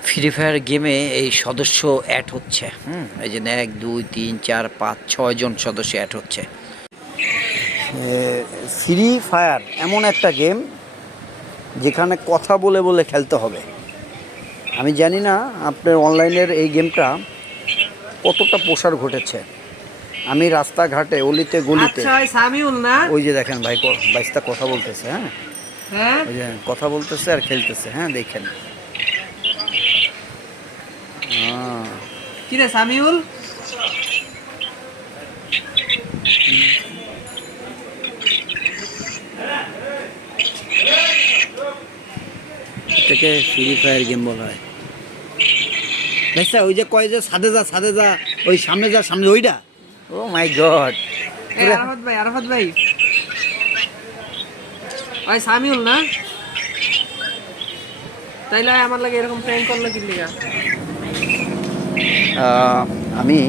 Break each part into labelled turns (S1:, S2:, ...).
S1: Free fire গেমে এই সদস্য অ্যাড হচ্ছে। এই যে 1 2 3 4 5 6 জন সদস্য অ্যাড হচ্ছে। ফ্রি ফায়ার এমন একটা গেম যেখানে কথা বলে বলে খেলতে হবে। আমি জানি না আপনার অনলাইনের এই গেমটা কতটা প্রসার ঘটেছে। আমি রাস্তাঘাটে অলিতে গলিতে
S2: সামিউল না
S1: ওই যে দেখেন ভাই বাইশটা কথা বলতেছে। হ্যাঁ
S2: হ্যাঁ
S1: ওই যে কথা বলতেছে আর খেলতেছে। হ্যাঁ দেখেন
S2: কি রে সামিউল
S1: এটাকে ফ্রি ফায়ার গেম বলা হয়। দেখছা ওই যে কয় যে সাদে যা ওই সামনে যা সামনে ওইটা। ও মাই গড।
S2: আরাফাত ভাই ওই সামিউল না তাইলে আমার লাগে এরকম প্র্যাঙ্ক করলো কি লিগা?
S1: আমি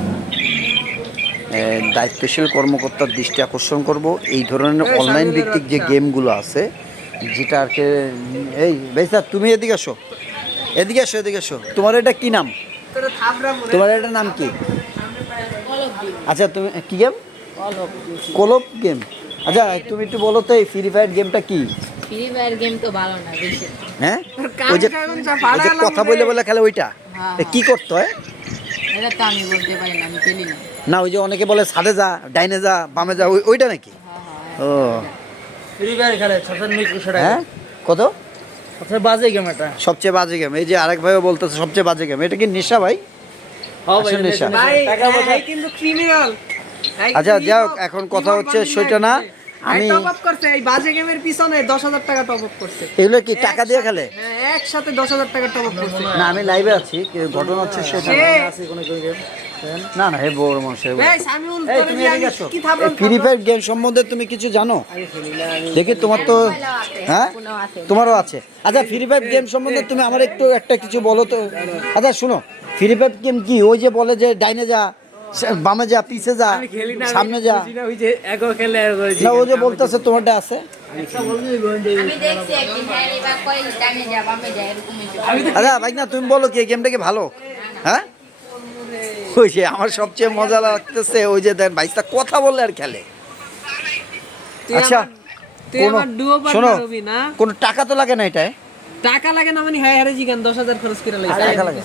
S1: দায়িত্বশীল কর্মকর্তার দৃষ্টি আকর্ষণ করব এই ধরনের অনলাইন ভিত্তিক যে গেমগুলো আছে যেটা আর কি। এই ভাইসা তুমি এদিকে আসো তোমার এটা কি নাম? তোমার এটা নাম কি? আচ্ছা তুমি কি গেম? কলপ গেম। আচ্ছা তুমি একটু বলো তো এই ফ্রি ফায়ার গেমটা কি?
S3: ফ্রি ফায়ার গেম তো ভালো না বেশি।
S1: হ্যাঁ ওই যে কথা বলে বলে খেলে ওইটা কি করতে হয়?
S3: এটা তো আমি বলতে পারি না, আমি খেলি না।
S1: না ওই যে অনেকে বলে সাদে যা ডাইনে যা বামে যা ওইটা নাকি? ও
S2: ফ্রি ফায়ার খেলে 600 টাকা।
S1: হ্যাঁ কত?
S2: সবচেয়ে বাজে গেম এটা।
S1: সবচেয়ে বাজে গেম। এই যে আরেক ভাইও বলতেছে সবচেয়ে বাজে গেম। এটা কি নেশা ভাই? আসলে নেশা।
S2: ভাই এই কিন্তু ক্রিমিনাল।
S1: আচ্ছা যাও এখন কথা হচ্ছে সেটা না। আমি
S2: টপ আপ করছে এই বাজে গেমের পিছনে 10,000 টাকা টপ আপ করছে।
S1: এগুলো কি টাকা দিয়ে খেলে?
S2: হ্যাঁ একসাথে 10,000 টাকা টপ আপ করছে।
S1: না আমি লাইভে আছি, ঘটনা হচ্ছে সেটা আছে কোনো গেম। না না হে বড় মানুষের।
S2: এই সামিউল
S1: এই
S2: তোরে
S1: তুমি
S2: দিয়ে
S1: এদিকে
S2: আমি
S1: আসো।
S2: কি থাবলাম?
S1: ফ্রি ফায়ার গেম সম্বন্ধে তুমি কিছু জানো? দেখি তোমার তো হ্যাঁ তোমারও আছে। আচ্ছা ফ্রি ফায়ার গেম সম্বন্ধে তুমি আমার একটু একটা কিছু বলো তো। আচ্ছা শুনো ফ্রি ফায়ার গেম কি? ওই যে বলে যে ডাইনে যা বামে যা পিছে যা সামনে যা।
S2: ওই যে এগো খেলে
S1: না ও যে বলতেছে তোমারটা আছে।
S3: আমি দেখছি একদিন হ্যাঁ এবার কই ডানে যা বামে যা এরকমই তো।
S1: আচ্ছা ভাই না তুমি বলো কি এই গেমটা কি ভালো? হ্যাঁ ওই যে আমার সবচেয়ে মজা লাগতেছে ওই যে দেন ভাইসটা কথা বললে আর খেলে। আচ্ছা
S2: তুই আমার ডুও
S1: শোনো
S2: পার্টনার হবি না?
S1: কোনো টাকা তো লাগে না এটায়?
S2: টাকা লাগে না মানে হ্যাঁ হারে জিগান 10,000 খরচ করে লাগে।
S1: টাকা লাগে।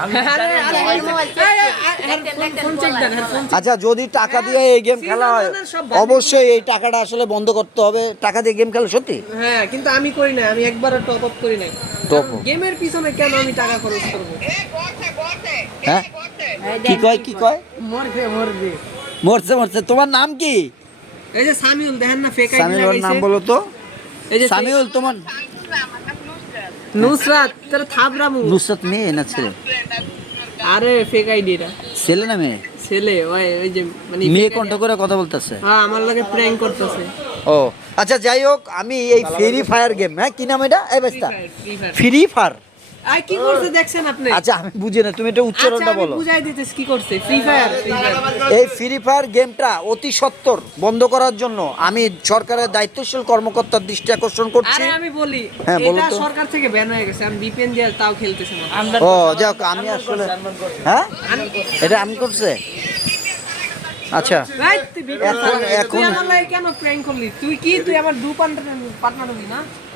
S2: ফোন চেক দেন ফোন।
S1: আচ্ছা যদি টাকা দিয়ে এই গেম খেলা হয় অবশ্যই এই টাকাটা আসলে বন্ধ করতে হবে। টাকা দিয়ে গেম খেলা সত্যি?
S2: হ্যাঁ কিন্তু আমি করি না, আমি একবার টপ আপ করি নাই।
S1: Top up?
S2: গেমের পিছনে কেন আমি টাকা খরচ করব?
S1: হ্যাঁ কি কয়?
S2: মরবে।
S1: মরছে তোমার নাম কি?
S2: এই যে সামিউল দেখেন না ফেক আইডি
S1: সামিউল
S2: লাগাইছে।
S1: নাম বলো তো।
S2: এই যে
S1: সামিউল তোমার
S2: নুসরাত তোর থাবরামু।
S1: নুসরাত মেয়ে না ছেলে?
S2: আরে ফেক আইডি এটা।
S1: ছেলে না মেয়ে?
S2: ছেলে ওই যে মানে
S1: মেয়ে কণ্ঠ করে কথা বলতেছে।
S2: হ্যাঁ আমার লাগে প্র্যাঙ্ক করতেছে।
S1: ও আচ্ছা যাই হোক আমি এই ফ্রি ফায়ার গেম হ্যাঁ কি নাম এটা? এই বেস্তা ফ্রি ফায়ার।
S2: আই কি করছে দেখছেন আপনি?
S1: আচ্ছা আমি বুঝি না তুমি এটা উচ্চারণটা বলো।
S2: আমি বুঝাই দিতেছি কি করছে। ফ্রি ফায়ার
S1: এই ফ্রি ফায়ার গেমটা অতি সত্বর বন্ধ করার জন্য আমি সরকারের দায়িত্বশীল কর্মকর্তার দৃষ্টি আকর্ষণ করছি।
S2: আরে আমি বলি
S1: হ্যাঁ, বলো
S2: এটা
S1: তো।
S2: সরকার থেকে ব্যান হয়ে গেছে। আমি ভিপিএন দিয়ে তাও খেলতেছি না।
S1: ও যাক আমি আসলে হ্যাঁ এটা আমি করছে। আচ্ছা
S2: রাইট তুই
S1: এখন
S2: আমার লাগে কেন প্র্যাঙ্ক করলি? তুই আমার ডু পার্টনার হবি না?